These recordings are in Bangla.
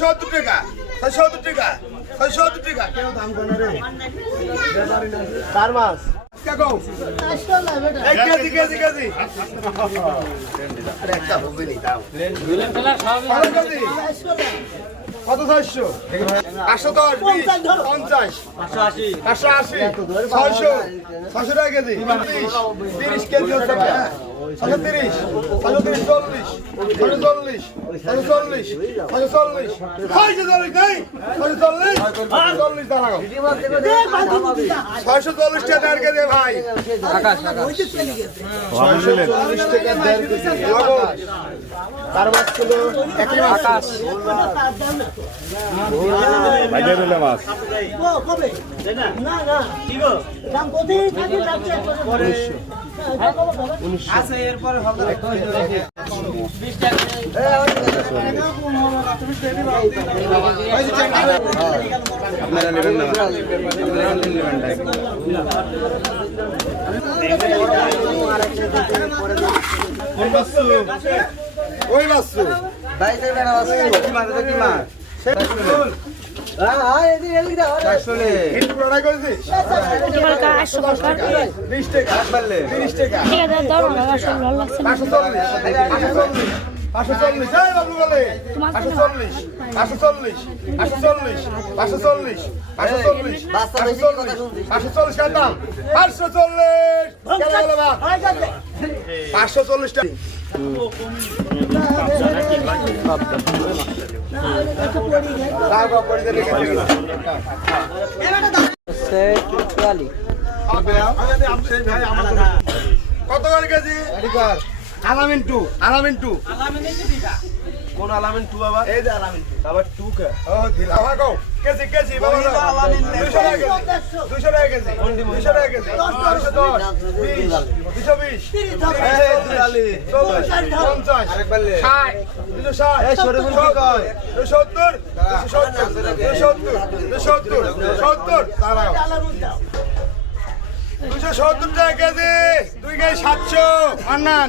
সত্তর টাকা। সত্তর টাকা। সত্তর টাকা। দাম কেন রে চার মাস কত কেজি। আটশো দশ পঞ্চাশ পাঁচশো আশি। ছয়শো ছয়শো টাকা কেজি তিরিশ কেজি হচ্ছে ভাই ছয়শো তিরিশ ছয়শো তিরিশ চল্লিশ ছয়শো চল্লিশ ছয়শো চল্লিশ ছয়শো চল্লিশ। ছয়শো চল্লিশ নেই ছয়শো চল্লিশ চল্লিশ দাঁড়াও ছয়শো চল্লিশ টাকা দেড় কেজি ভাই। ছয়শো চল্লিশ টাকা দেড় কেজি। লবণ চার পাঁচ কিলো এক আকাশ বাইরে দিলে মাছ আপনারা নেবেন না। আপনারা নেবেন কোন বাস্তু? ওই বাস্তু। একটু লড়াই করেছিস? বিশ টাকা তিরিশ টাকা। পাঁচশো চল্লিশ। পাঁচশো চল্লিশ। এই বাবু বলে। পাঁচশো চল্লিশ। পাঁচশো চল্লিশ। পাঁচশো চল্লিশ। পাঁচশো চল্লিশ। পাঁচশো চল্লিশ। পাঁচশো চল্লিশ। পাঁচশো চল্লিশ কার দাম। পাঁচশো চল্লিশ। পাঁচশো চল্লিশ টাকা। কত করে কেজি? আলামিন টু আলামিন টু কোন আলামিন টু বাবা এই যে আলামিন টু আবার টু কে? ও দিলা। আমার কও। কেজি কেজি বাবা আলামিন 200 টাকা কেজি। 200 টাকা কেজি। 200 টাকা কেজি। 210 20 220 এই দুলালি। 50 আরেকবার লে 60 260 এই সরে বল কই 270 270 270 270 দাঁড়াও। দুশো সত্তর টাকা কেজি। দুই কেজি সাতশো। আন্নান।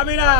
আমি না